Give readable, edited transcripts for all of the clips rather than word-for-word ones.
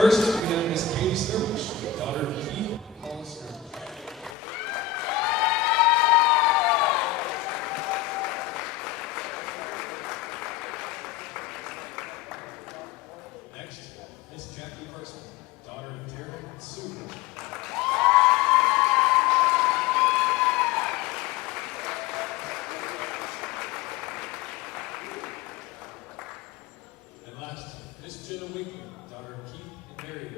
First, we have Miss Katie Skirmish, daughter of Keith Paul Skirmish. Next, Miss Jackie Person, daughter of Darren Sue. And last, Miss Jenna Winkley, daughter of Keith and Mary.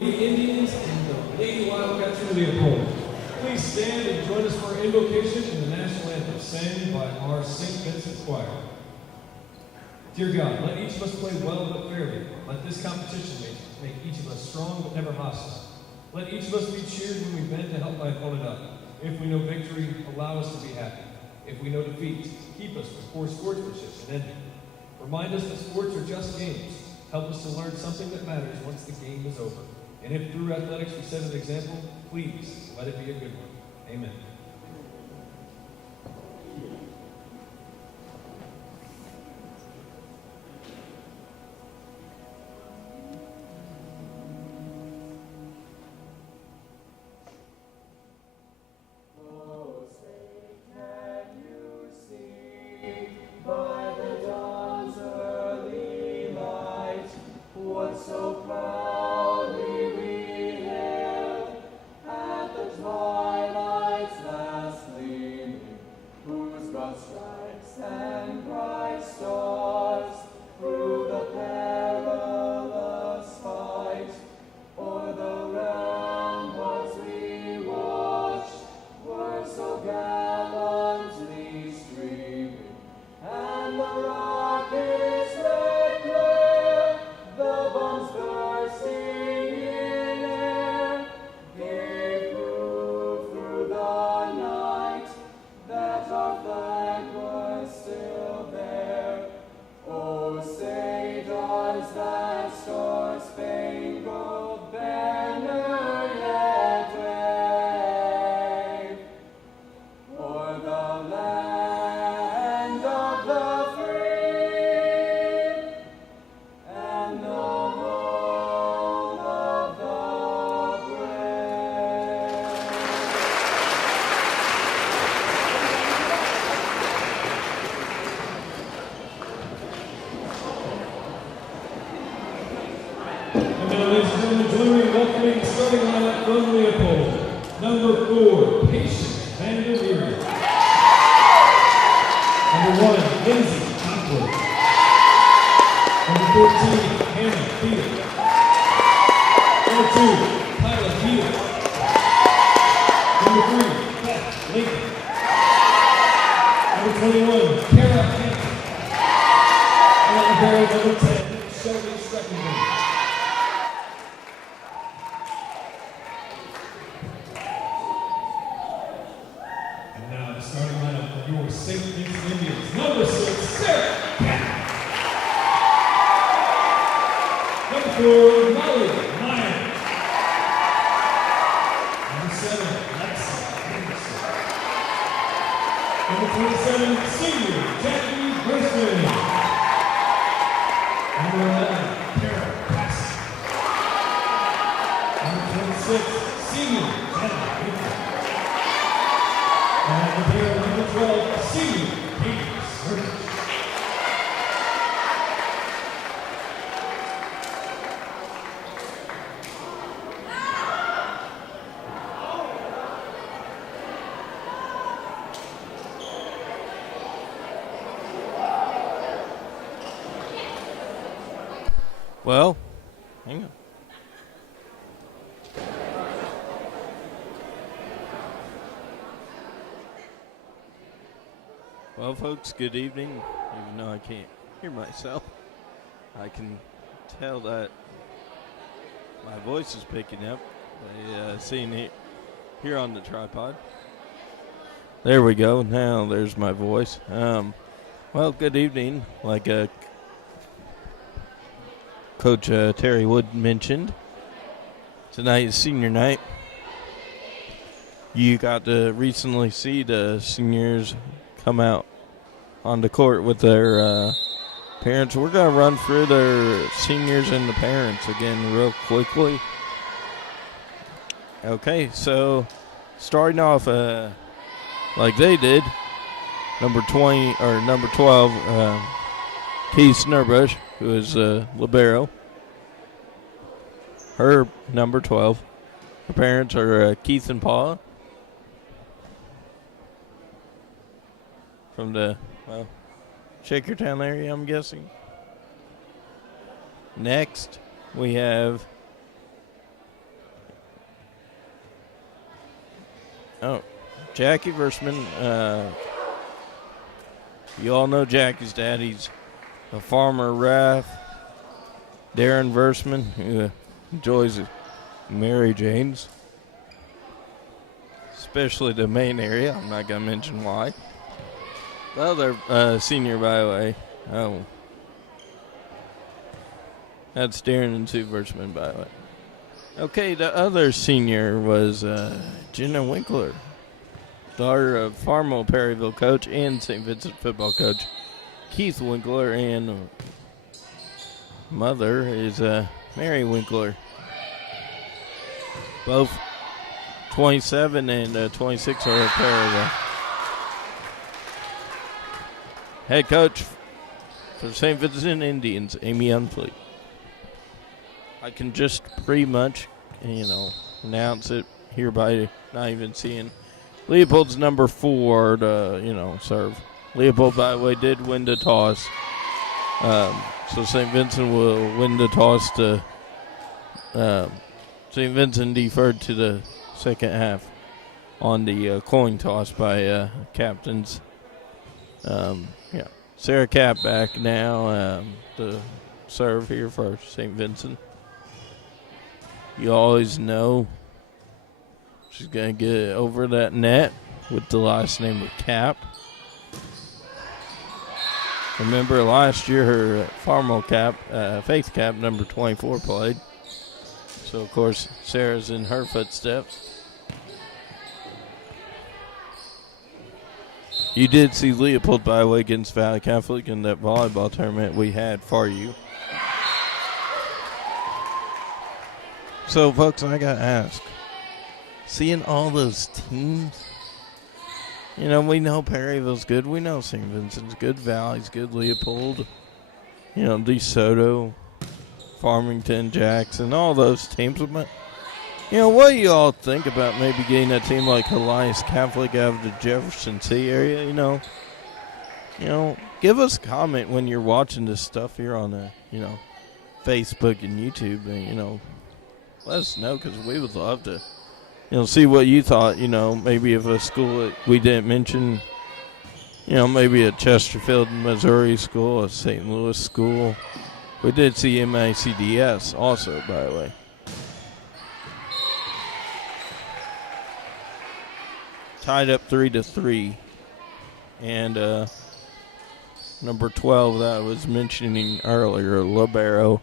Lady Indians and the Lady Wildcats from Leopold. Please stand and join us for our invocation in the national anthem, sang by our St. Vincent Choir. Dear God, let each of us play well but fairly. Let this competition make each of us strong but never hostile. Let each of us be cheered when we bend to help my opponent up. If we know victory, allow us to be happy. If we know defeat, keep us from poor sportsmanship and envy. Remind us that sports are just games. Help us to learn something that matters once the game is over. And if through athletics we set an example, please let it be a good one. Amen. Starting lineup from Leopold. Number 4, Patience Vandermeer. Number 1, Lindsay Cockwood. Number 14, Hannah Field. Number 2, Kyla Field. Number 3, Beth Lincoln. Number 21, Kara Hampton. And number 10, Shelby Streckenberg. Starting lineup for your St. Vincent Indians. Number 6, Sarah Cannon. Number 4, Molly Meyer. Number 7, Lexi Anderson. Number 27, senior Jackie Grossman. Number 11, Kara Pass. Number 26, senior Jenna Winter. And the pair number 12, senior Katie Skirmish. Well, hang on. Well, folks, good evening. Even though I can't hear myself, I can tell that my voice is picking up. Seeing it here on the tripod. There we go. Now there's my voice. Well, good evening. Like Coach Terry Wood mentioned, tonight is senior night. You got to recently see the seniors come out on the court with their parents. We're going to run through their seniors and the parents again real quickly. Okay, so starting off like they did, number 12, Keith Snurbush, who is libero. Her number 12. Her parents are Keith and Paula from the Shakertown area, I'm guessing. Next, we have Jackie Versman. You all know Jackie's dad. He's a farmer, Raph. Darren Versman, who enjoys Mary Jane's, especially the main area. I'm not going to mention why. The other senior, by the way. Oh. That's Darren and Sue Versman, by the way. Okay, the other senior was Jenna Winkler, daughter of Farmville Perryville coach and St. Vincent football coach Keith Winkler, and mother is Mary Winkler. Both 27 and 26 are of Perryville. Head coach for St. Vincent Indians, Amy Unfleet. I can just pretty much, announce it here by not even seeing Leopold's number 4 to, serve. Leopold, by the way, did win the toss. So St. Vincent will win the toss to St. Vincent deferred to the second half on the coin toss by captains. Sarah Cap back now to serve here for St. Vincent. You always know she's going to get over that net with the last name of Cap. Remember last year her Farmville Cap, Faith Cap, number 24 played. So, of course, Sarah's in her footsteps. You did see Leopold, by the way, against Valley Catholic in that volleyball tournament we had for you. So, folks, I got to ask, seeing all those teams, we know Perryville's good. We know St. Vincent's good. Valley's good. Leopold, DeSoto, Farmington, Jackson, all those teams. But, what do you all think about maybe getting a team like Elias Catholic out of the Jefferson City area? Give us a comment when you're watching this stuff here on Facebook and YouTube, and, let us know, because we would love to, see what you thought, maybe of a school that we didn't mention, maybe a Chesterfield, Missouri school, a St. Louis school. We did see MICDS also, by the way. Tied up 3-3. And number 12 that I was mentioning earlier, libero,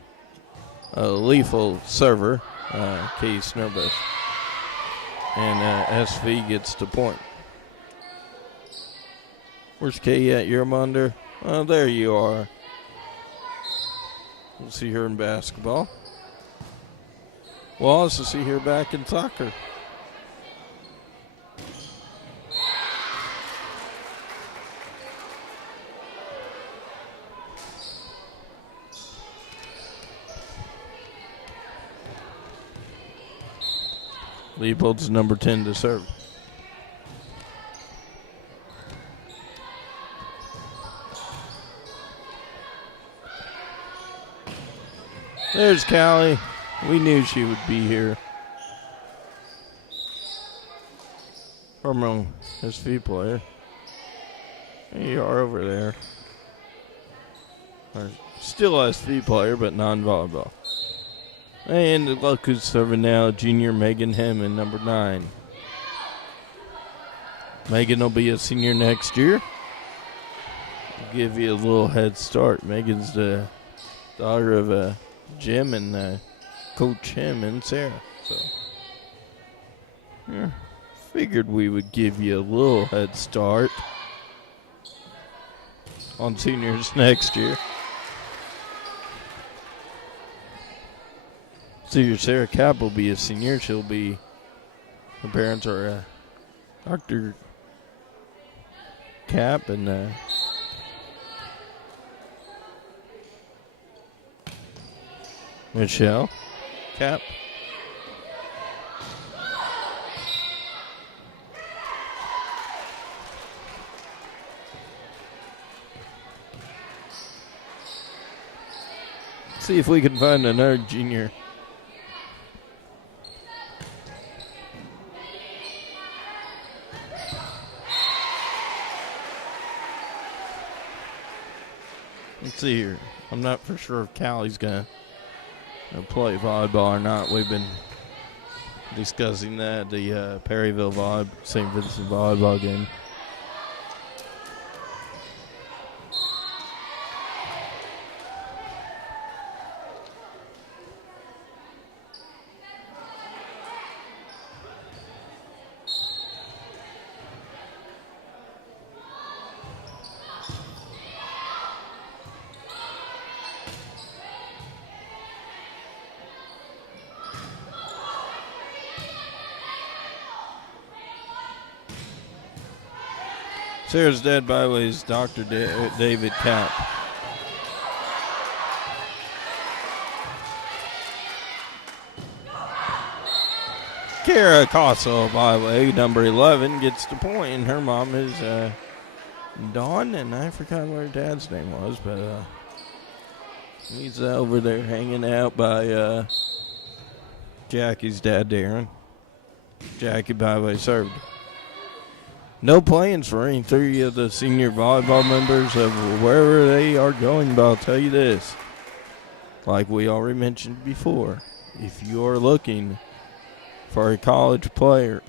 lethal server, K. Snurbush. And SV gets the point. Where's Kay at? You're under? Oh, there you are. We'll see her in basketball. We'll also see her back in soccer. Leopold's number 10 to serve. There's Callie. We knew she would be here. Former SV player. There you are over there. Still SV player, but non-volleyball. And look who's serving now, junior Megan Hammond, number 9. Megan will be a senior next year. Give you a little head start. Megan's the daughter of Jim and Coach Him and Sarah. So, yeah, figured we would give you a little head start on seniors next year. Senior Sarah Cap will be a senior. Her parents are Dr. Cap and Michelle Cap. See if we can find another junior. Let's see here. I'm not for sure if Callie's going to play volleyball or not. We've been discussing that, the Perryville St. Vincent volleyball game. Sarah's dad, by the way, is Dr. David Cap. Kara Cosso, by the way, number 11, gets the point, and her mom is Dawn, and I forgot what her dad's name was, but he's over there hanging out by Jackie's dad, Darren. Jackie, by the way, served. No plans for any 3 of the senior volleyball members of wherever they are going, but I'll tell you this. Like we already mentioned before, if you're looking for a college player,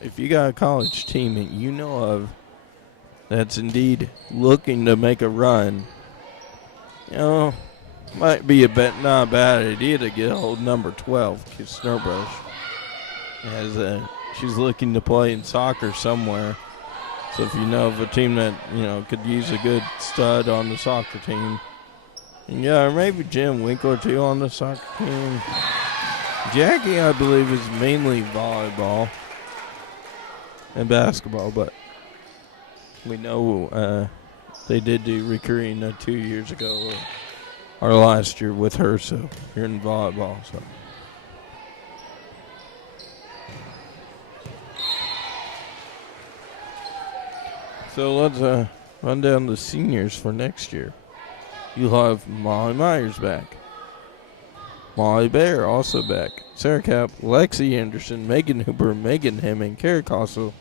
if you got a college team that you know of that's indeed looking to make a run, might be not a bad idea to get a hold number 12, Snowbrush, as she's looking to play in soccer somewhere. So if you know of a team that, could use a good stud on the soccer team. Yeah, or maybe Jim Winkler too on the soccer team. Jackie, I believe, is mainly volleyball and basketball, but we know they did do recruiting 2 years ago or last year with her, so here in volleyball. So let's run down the seniors for next year. You'll have Molly Myers back. Molly Bear also back. Sarah Cap, Lexi Anderson, Megan Hooper, Megan Hemming, Kara Cosso,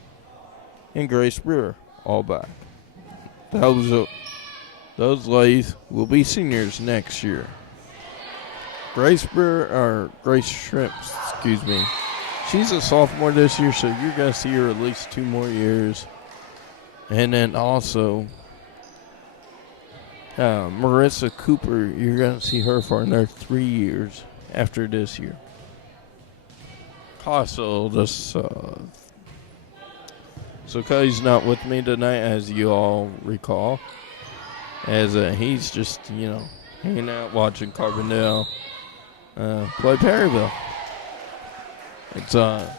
and Grace Brewer all back. Those ladies will be seniors next year. Grace Shrimps, she's a sophomore this year, so you're going to see her at least 2 more years. And then also, Marissa Cooper, you're going to see her for another 3 years after this year. Also, so Cody's not with me tonight, as you all recall, as he's just, hanging out watching Carbondale play Perryville. It's a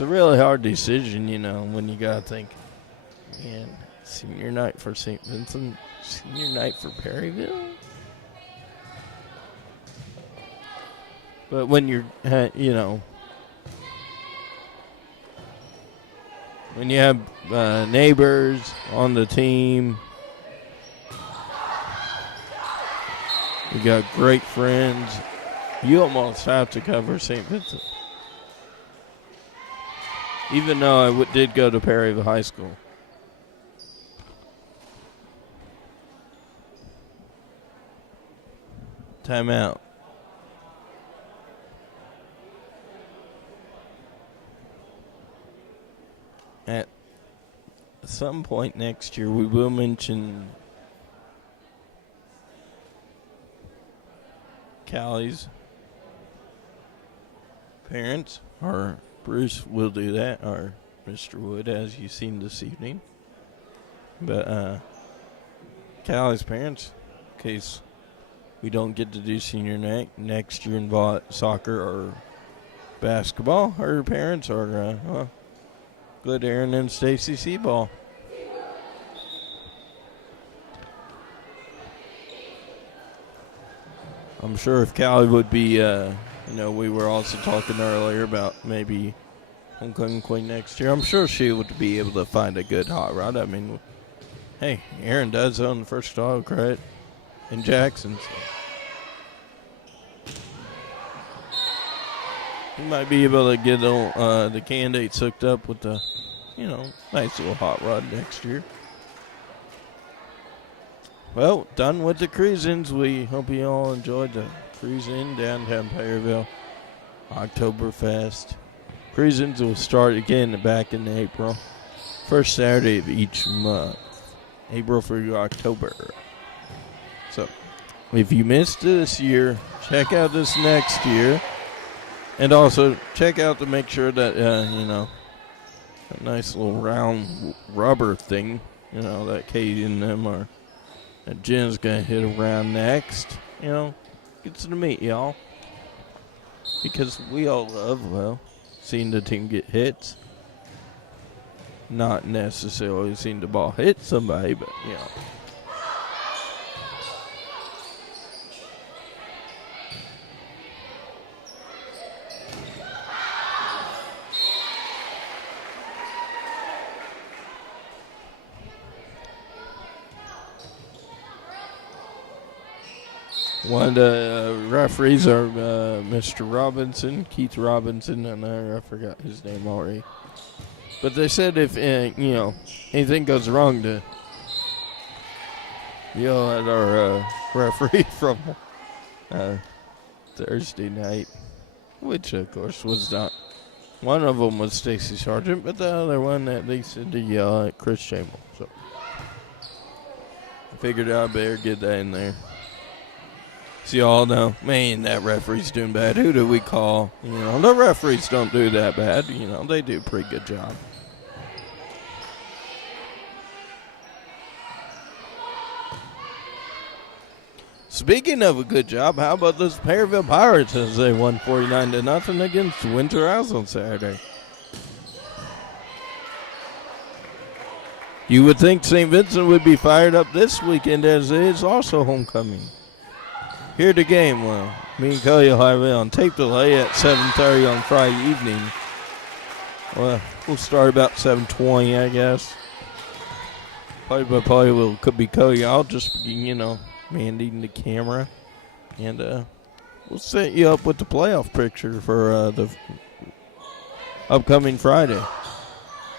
really hard decision, when you got to think, man, senior night for St. Vincent, senior night for Perryville. But when you're, when you have neighbors on the team, you got great friends, you almost have to cover St. Vincent. Even though I did go to Perryville High School. Timeout. At some point next year, we will mention Callie's parents, or Bruce will do that, or Mr. Wood, as you've seen this evening. But Callie's parents, in case we don't get to do senior night next year in soccer or basketball, her parents are good Aaron and Stacy Seaball. I'm sure if Callie would be, we were also talking earlier about maybe homecoming queen next year. I'm sure she would be able to find a good hot rod. I mean, hey, Aaron does own the first auto credit in Jackson. So he might be able to get the candidates hooked up with the, nice little hot rod next year. Well, done with the cruisins. We hope you all enjoyed the cruise-in downtown Perryville Oktoberfest. Cruisins will start again back in April. First Saturday of each month. April through October. So, if you missed this year, check out this next year. And also, check out to make sure that, a nice little round rubber thing, that Katie and them are, that Jen's going to hit around next. Gets to meet y'all. Because we all love, seeing the team get hits. Not necessarily seeing the ball hit somebody, but, One of the referees are Mr. Robinson, Keith Robinson, and I forgot his name already. But they said if, anything goes wrong to yell at our referee from Thursday night, which, of course, was not. One of them was Stacy Sargent, but the other one that they said to yell at Chris Chamel. So I figured I better get that in there. So y'all know, man, that referee's doing bad. Who do we call? The referees don't do that bad. They do a pretty good job. Speaking of a good job, how about those Perryville Pirates as they won 49-0 against Winter House on Saturday? You would think St. Vincent would be fired up this weekend as it is also homecoming. Here the game, me and Cody will have it on tape delay at 7:30 on Friday evening. Well, we'll start about 7:20, I guess. Probably could be Cody. I'll just be, manning the camera. And we'll set you up with the playoff picture for the upcoming Friday.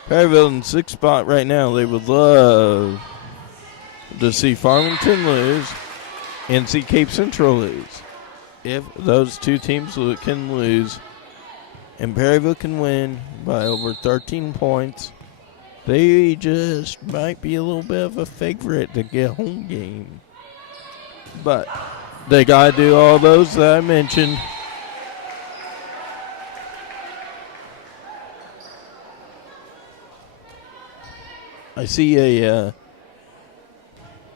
Perryville in 6th spot right now. They would love to see Farmington lose and see Cape Central lose. If those two teams can lose and Perryville can win by over 13 points, they just might be a little bit of a favorite to get home game. But they got to do all those that I mentioned. I see a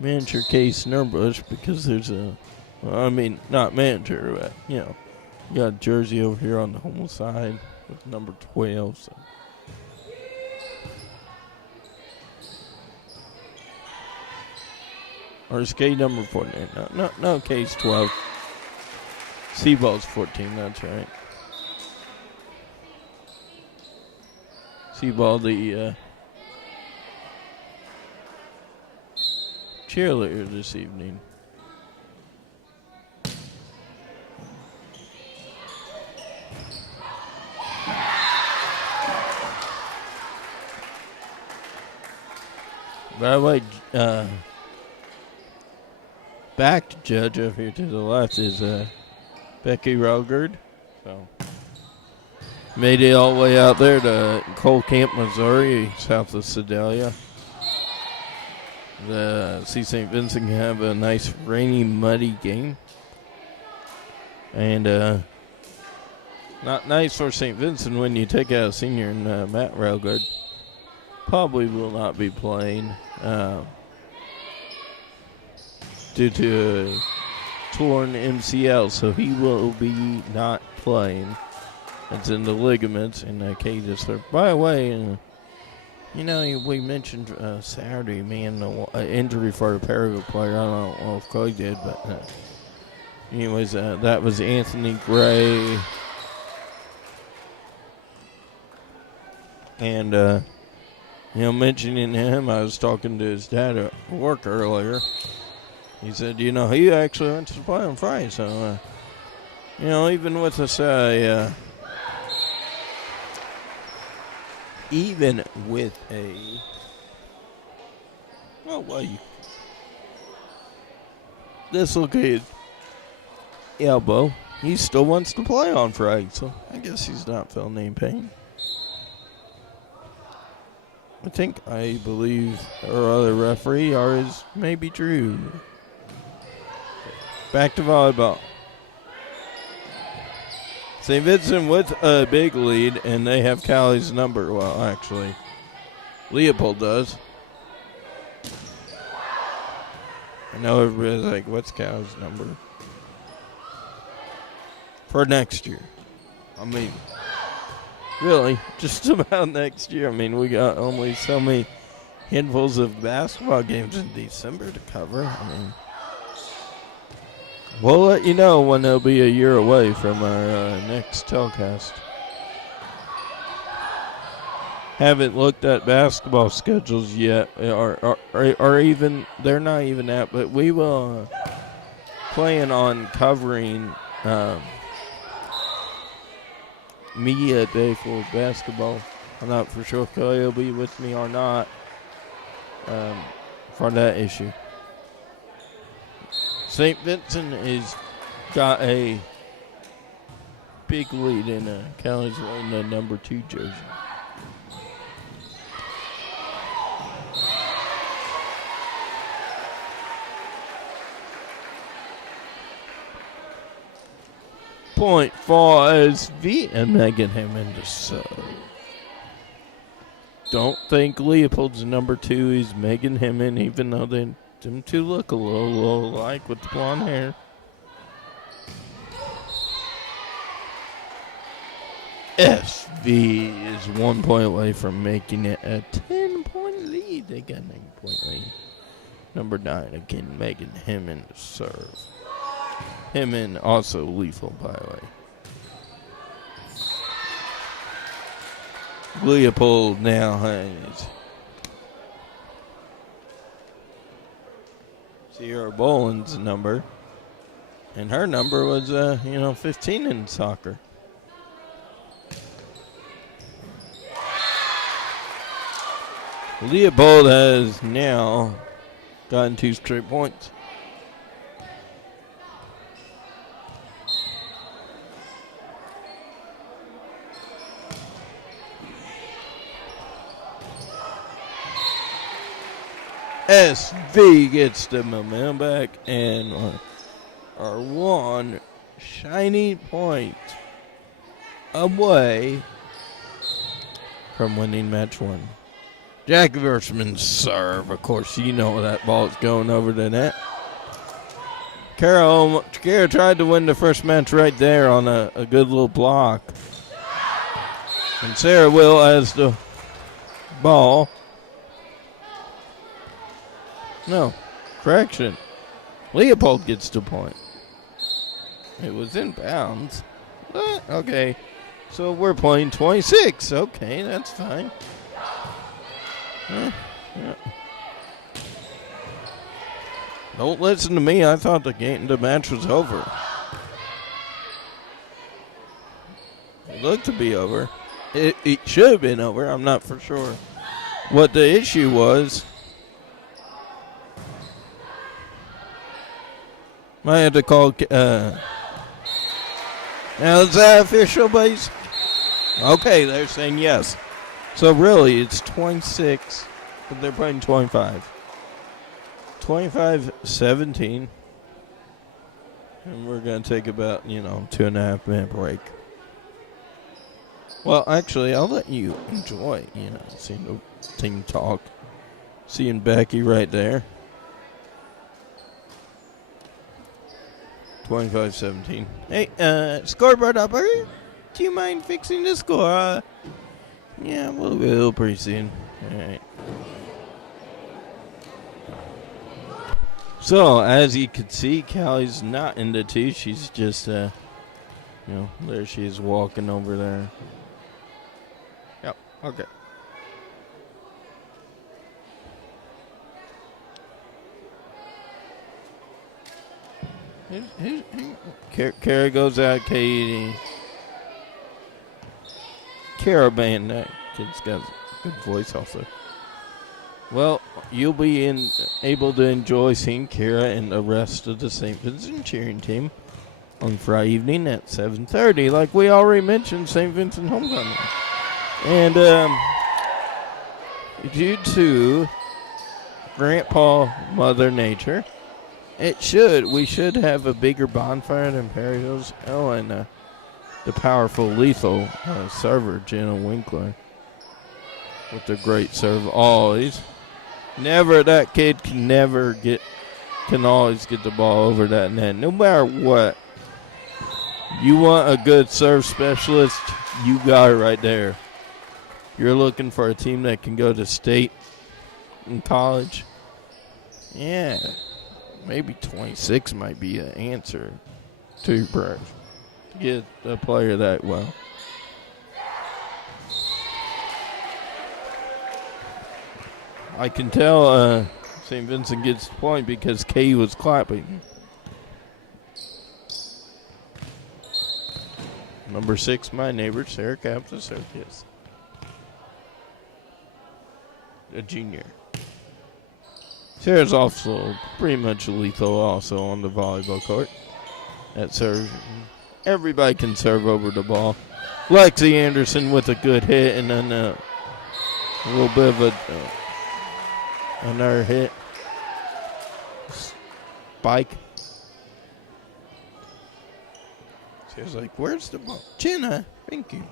manager Case Nurbush because there's not manager, but, you got a jersey over here on the home side with number 12. So. Or is K number 14? No, K's 12. Seaball's 14, that's right. Seaball, the cheerleader this evening. By the way, back judge up here to the left is Becky Rogard. So made it all the way out there to Cole Camp, Missouri, south of Sedalia. The St. Vincent can have a nice rainy, muddy game. And not nice for St. Vincent when you take out a senior in Matt Railgard. Probably will not be playing due to a torn MCL, so he will be not playing. It's in the ligaments in the cages. By the way, we mentioned Saturday, man, an injury for a Paraguay player. I don't know if Clay did, but anyways, that was Anthony Gray. And, mentioning him, I was talking to his dad at work earlier. He said, he actually went to play on Friday. So, even with us, even with a dislocated elbow, he still wants to play on Friday. So I guess he's not feeling any pain. I believe our other referee, ours maybe Drew. Back to volleyball. St. Vincent with a big lead, and they have Callie's number. Well, actually, Leopold does. I know everybody's like, what's Callie's number? For next year. Really, just about next year. We got only so many handfuls of basketball games in December to cover. We'll let you know when they'll be a year away from our next telecast. Haven't looked at basketball schedules yet, or even they're not even at. But we will plan on covering media day for basketball. I'm not for sure if Kelly will be with me or not for that issue. St. Vincent has got a big lead in Kelly's wearing the number 2 jersey. Point for SV and Megan Hammond to serve. Don't think Leopold's number 2 is Megan Hammond, even though them two look a little alike with the blonde hair. SV is 1 point away from making it a 10-point lead. They got a 9-point lead. Number 9 again, Megan Hammond to serve. Hammond also lethal, by the way. Leopold now has Sierra Boland's number. And her number was, 15 in soccer. Leopold has now gotten 2 straight points. SV gets the momentum back and are 1 shiny point away from winning match 1. Jack Versman's serve. Of course, that ball is going over the net. Kara tried to win the first match right there on a good little block. And Sarah Will has the ball. No, correction. Leopold gets the point. It was in bounds. Okay, so we're playing 26. Okay, that's fine. Yeah. Don't listen to me. I thought the match was over. It looked to be over. It should have been over. I'm not for sure what the issue was. Might have to call. Now, is that official, boys? Okay, they're saying yes. So, really, it's 26, but they're playing 25. 25-17. And we're going to take about, 2.5 minute break. Well, actually, I'll let you enjoy, seeing the team talk. Seeing Becky right there. 25-17. Hey, scoreboard operator, do you mind fixing the score? Yeah, we'll pretty soon. All right. So, as you can see, Callie's not in the tee. She's just, there she is walking over there. Yep, okay. Kara goes out, Katie. Kara Band, that kid's got a good voice also. Well, you'll be able to enjoy seeing Kara and the rest of the St. Vincent cheering team on Friday evening at 7:30. Like we already mentioned, St. Vincent homecoming. And due to Grandpa Mother Nature, we should have a bigger bonfire than Perry Hills. Oh, and the powerful, lethal server, Jenna Winkler, with the great serve always. That kid can always get the ball over that net, no matter what. You want a good serve specialist, you got it right there. You're looking for a team that can go to state and college. Yeah. Maybe 26 might be an answer to your prayers to get a player that well. I can tell St. Vincent gets the point because Kay was clapping. Number 6, my neighbor, Sarah Captain Circus. A junior. Sarah's also pretty much lethal also on the volleyball court. That serve. Everybody can serve over the ball. Lexi Anderson with a good hit and then a little bit of another hit. Spike. Sarah's like, where's the ball? Jenna, thank you.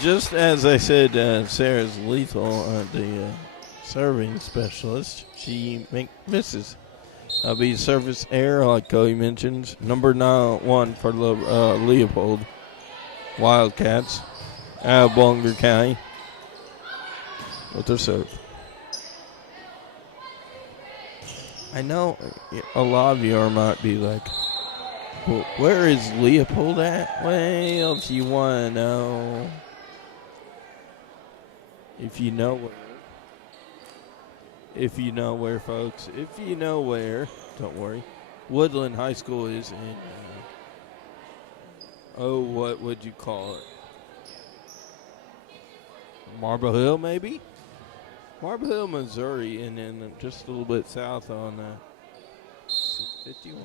Just as I said, Sarah's lethal, the serving specialist. She misses. That'll be service error, like Cody mentions. Number 1 for Leopold Wildcats out of Bolinger County with their serve. I know a lot of you might be like, well, where is Leopold at? Well, if you want to know. If you know where, folks. If you know where, don't worry. Woodland High School is in, what would you call it? Marble Hill, maybe? Marble Hill, Missouri, and then just a little bit south on 51.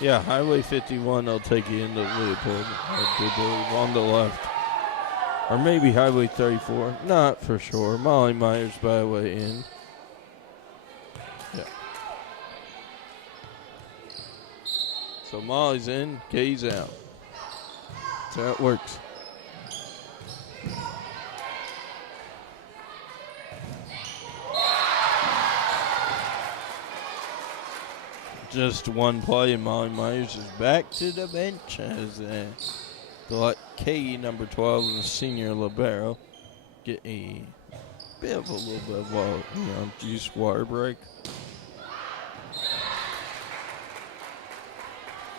Yeah, Highway 51, they'll take you into Leopold, on the left. Or maybe Highway 34, not for sure. Molly Myers by the way in. Yeah. So Molly's in, Kay's out. That's how it works. Just one play, and Molly Myers is back to the bench as Kay, number 12, and the senior libero get a little bit of juice water break.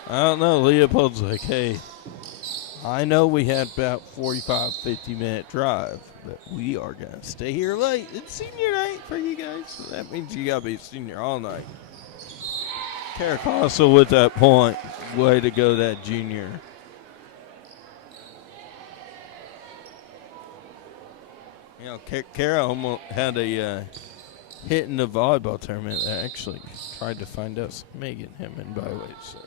I don't know. Leopold's like, hey, I know we had about 45, 50-minute drive, but we are going to stay here late. It's senior night for you guys. So that means you got to be a senior all night. Caracasa with that point. Way to go, that junior. You know, Kara almost had a hit in the volleyball tournament that actually tried to find us. Megan Hemmon, by the way. So.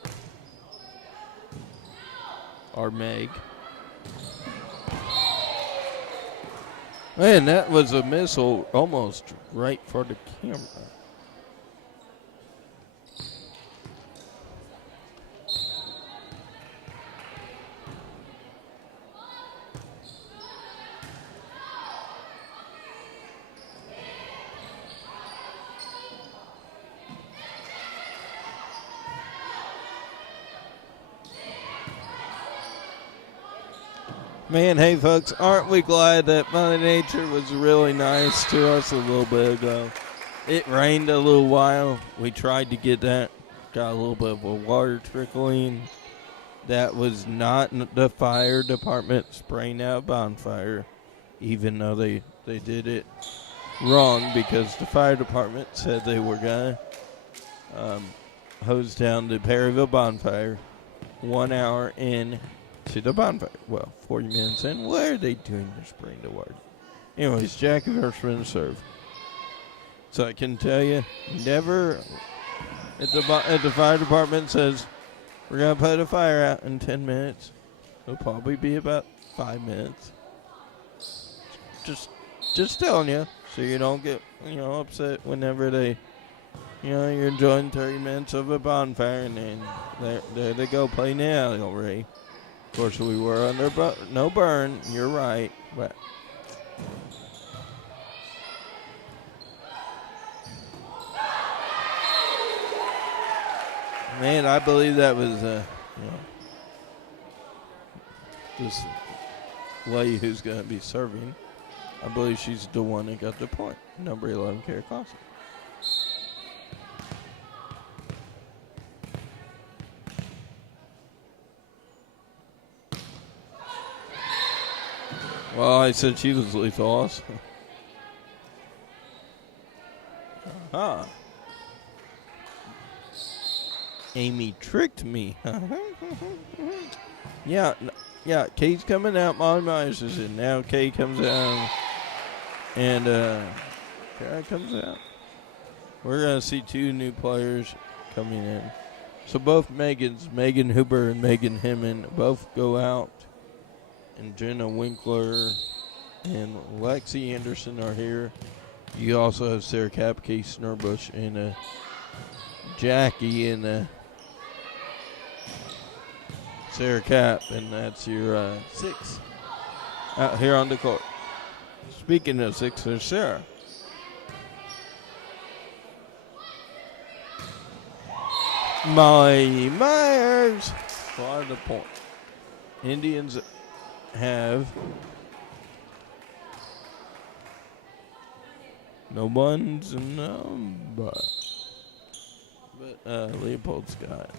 Our Meg. Man, that was a missile almost right for the camera. Man, hey folks, aren't we glad that Mother Nature was really nice to us a little bit ago? It rained a little while. We tried to get that. Got a little bit of a water trickling. That was not the fire department spraying out bonfire, even though they did it wrong because the fire department said they were going to hose down the Perryville bonfire 1 hour in to the bonfire. Well, 40 minutes in. What are they doing? They're spraying the water. Anyways, Jackie Hirschman serve. So I can tell you, never at the fire department says we're gonna put a fire out in 10 minutes. It'll probably be about 5 minutes. Just telling you, so you don't get upset whenever they, you're enjoying 30 minutes of a bonfire and then there they go playing the alley already. Of course, we were under no burn. You're right, but man, I believe that was this lady who's going to be serving. I believe she's the one that got the point. Number 11, Kara Clausen. Well, I said she was lethal also. Uh-huh. Amy tricked me. Yeah, Kay's coming out. Molly Myers is in. Now Kay comes out. And Kara comes out. We're going to see two new players coming in. So both Megan Huber and Megan Hemmon, both go out. And Jenna Winkler and Lexi Anderson are here. You also have Sarah Cap, Kay Snurbush, and Jackie and Sarah Cap, and that's your 6 out here on the court. Speaking of 6, there's Sarah. Molly Myers for the point. Indians have no one's number, but Leopold's got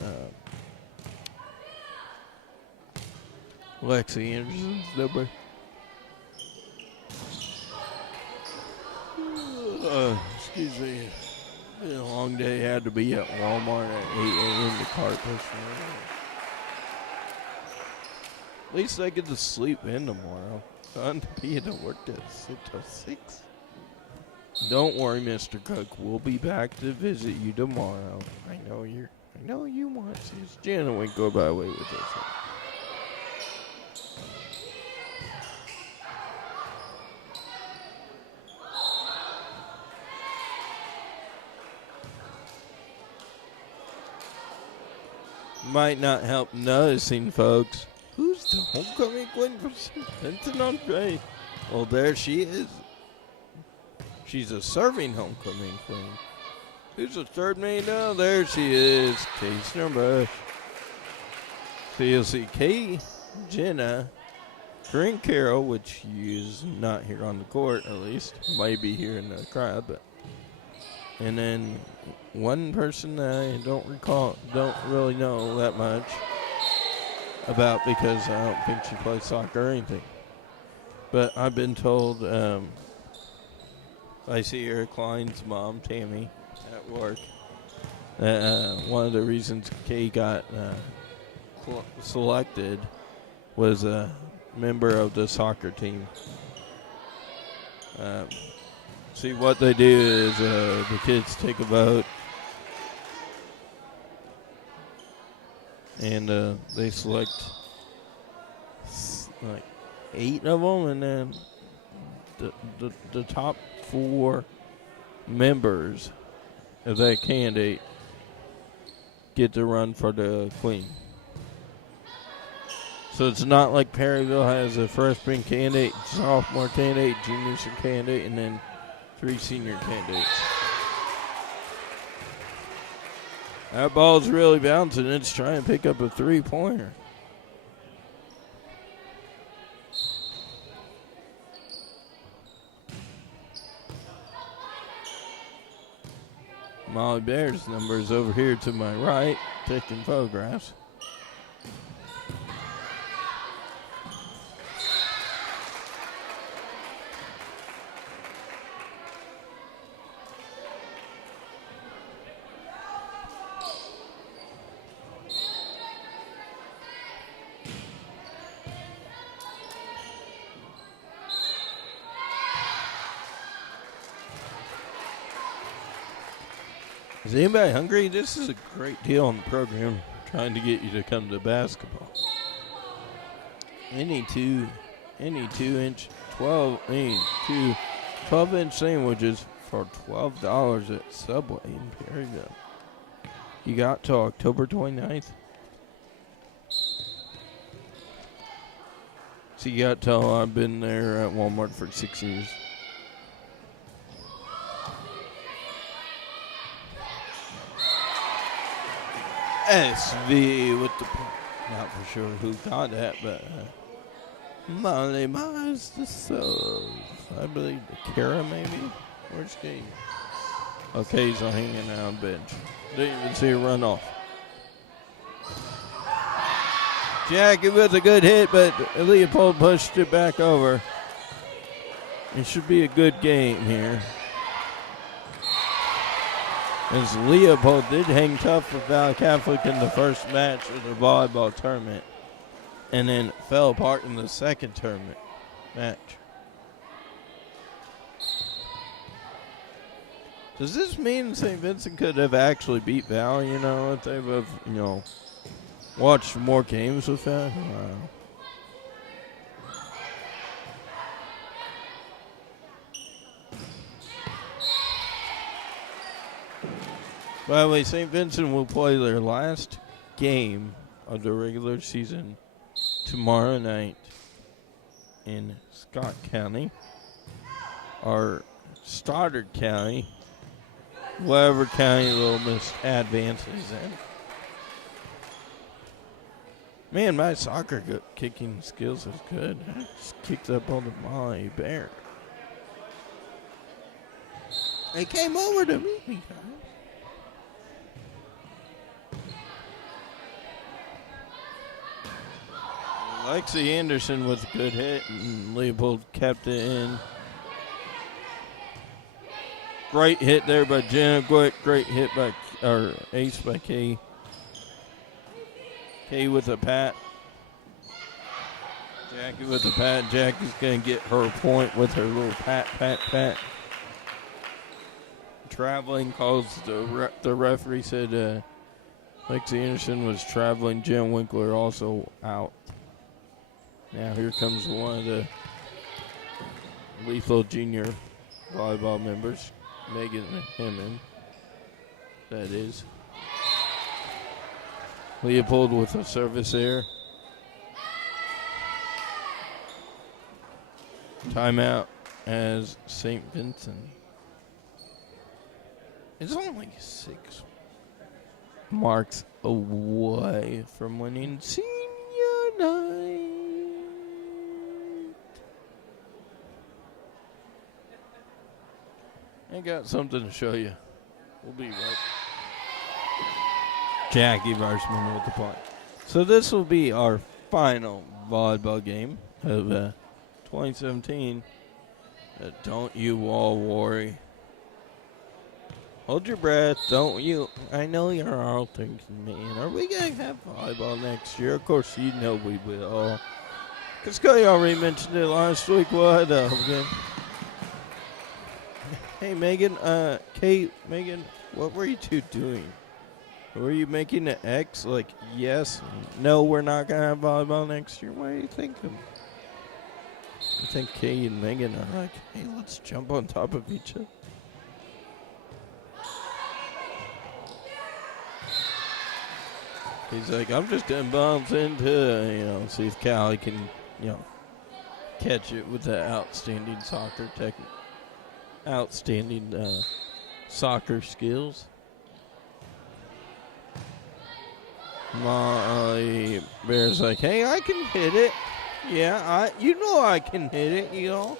Lexi Anderson's number. Excuse me. Been a long day. Had to be at Walmart at 8 a.m. to cart pushing. At least I get to sleep in tomorrow. Fun to be at work at 6. Don't worry, Mr. Cook. We'll be back to visit you tomorrow. I know you want to. Janet won't go by way with us. Might not help noticing, folks. Who's the homecoming queen for Vincent Andre? Well, there she is. She's a serving homecoming queen. Who's the third main? Oh, there she is. Kay Snurbush. So you'll see Kay, Jenna, Corinne Carroll, which is not here on the court, at least. Might be here in the crowd, but. And then one person that I don't really know that much about because I don't think she plays soccer or anything. But I've been told I see her, Klein's mom, Tammy, at work. One of the reasons Kay got selected was a member of the soccer team. See, what they do is the kids take a vote, and they select like 8 of them, and then the top 4 members of that candidate get to run for the queen. So it's not like Perryville has a freshman candidate, sophomore candidate, junior candidate, and then 3 senior candidates. That ball's really bouncing. It's trying to pick up a 3-pointer. Molly Bear's number is over here to my right, taking photographs. Is anybody hungry? This is a great deal on the program, trying to get you to come to basketball. Any 12-inch sandwiches for $12 at Subway in Perryville. You got till October 29th. So you got till I've been there at Walmart for 6 years. SV with the point. Not for sure who got that, but Molly Myers the Souls. I believe the Kara maybe. Where's Kay? Okay, he's hanging out on the bench. Didn't even see a run off. Jack, it was a good hit, but Leopold pushed it back over. It should be a good game here. As Leopold did hang tough with Valley Catholic in the first match of the volleyball tournament, and then fell apart in the second tournament match. Does this mean St. Vincent could have actually beat Valley, if they would have, watched more games with that? Wow. By the way, St. Vincent will play their last game of the regular season tomorrow night in Scott County, or Stoddard County, whatever county Little Miss advances in. Man, my soccer kicking skills is good. I just kicked up on the Molly Bear. They came over to meet me, guys. Lexi Anderson was a good hit, and Leopold kept it in. Great hit there by Jenna. Great hit by, or ace by Kay. Kay with a pat. Jackie with a pat. Jackie's going to get her point with her little pat. Traveling calls. The referee said Lexi Anderson was traveling. Jen Winkler also out. Now here comes one of the Lethal Junior volleyball members, Megan Hammond. That is. Leopold with a service there. Timeout as St. Vincent. It's only 6 marks away from winning senior night. I got something to show you. We'll be right. Jackie Varsman with the point. So this will be our final volleyball game of 2017. Don't you all worry. hold your breath. Don't you? I know you're all thinking, man, are we going to have volleyball next year? Of course, you know we will. Because Cody already mentioned it last week. What up, again? Hey, Megan, Kate, Megan, what were you two doing? Were you making an X like, yes, no, we're not going to have volleyball next year? What are you thinking? I think Kate and Megan are like, hey, let's jump on top of each other. He's like, I'm just going to bounce into, see if Callie can, catch it with the outstanding soccer skills. Molly Bear's like, hey, I can hit it. Yeah, I can hit it,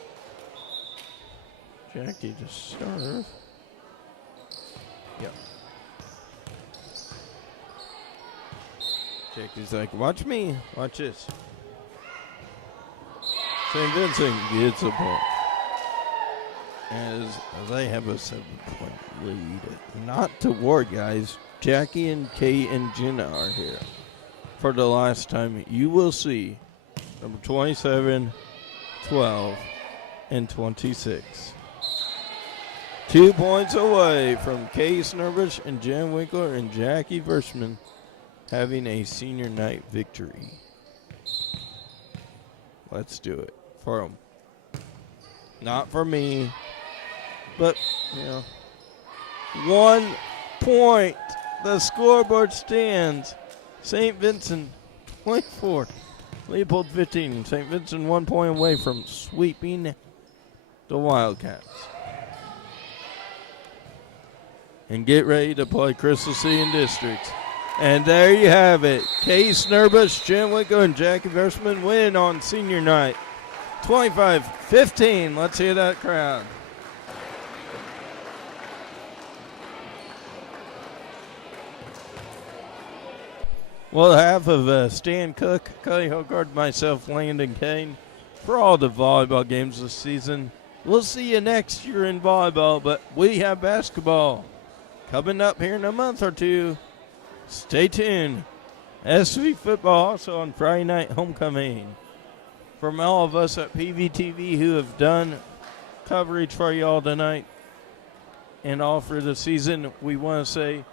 Jackie to serve. Yep. Jackie's like, watch me. Watch this. St. Vincent gets a point. As they have a 7-point lead. Not to worry, guys. Jackie and Kate and Jenna are here. For the last time, you will see number 27, 12, and 26. 2 points away from Kate Snurbush and Jen Winkler and Jackie Versman having a senior night victory. Let's do it for them. Not for me, but, 1 point. The scoreboard stands. St. Vincent 24, Leopold 15. St. Vincent 1 point away from sweeping the Wildcats. And get ready to play Crystal City and Districts. And there you have it. Kay Snurbush, Jen Winkler, and Jackie Versman win on senior night. 25-15. Let's hear that crowd. Well, half of Stan Cook, Cody Hogard, myself, Landon Kane, for all the volleyball games this season. We'll see you next year in volleyball, but we have basketball coming up here in a month or two. Stay tuned. SV football also on Friday night homecoming. From all of us at PVTV who have done coverage for y'all tonight and all for the season, we want to say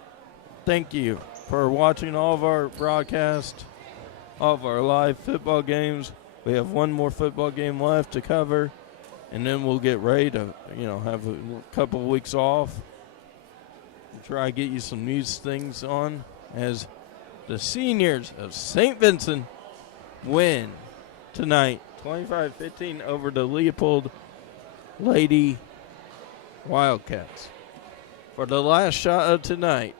thank you for watching all of our broadcasts, all of our live football games. We have one more football game left to cover, and then we'll get ready to, have a couple of weeks off and try to get you some news things on as the seniors of St. Vincent win tonight 25-15 over the Leopold Lady Wildcats. For the last shot of tonight,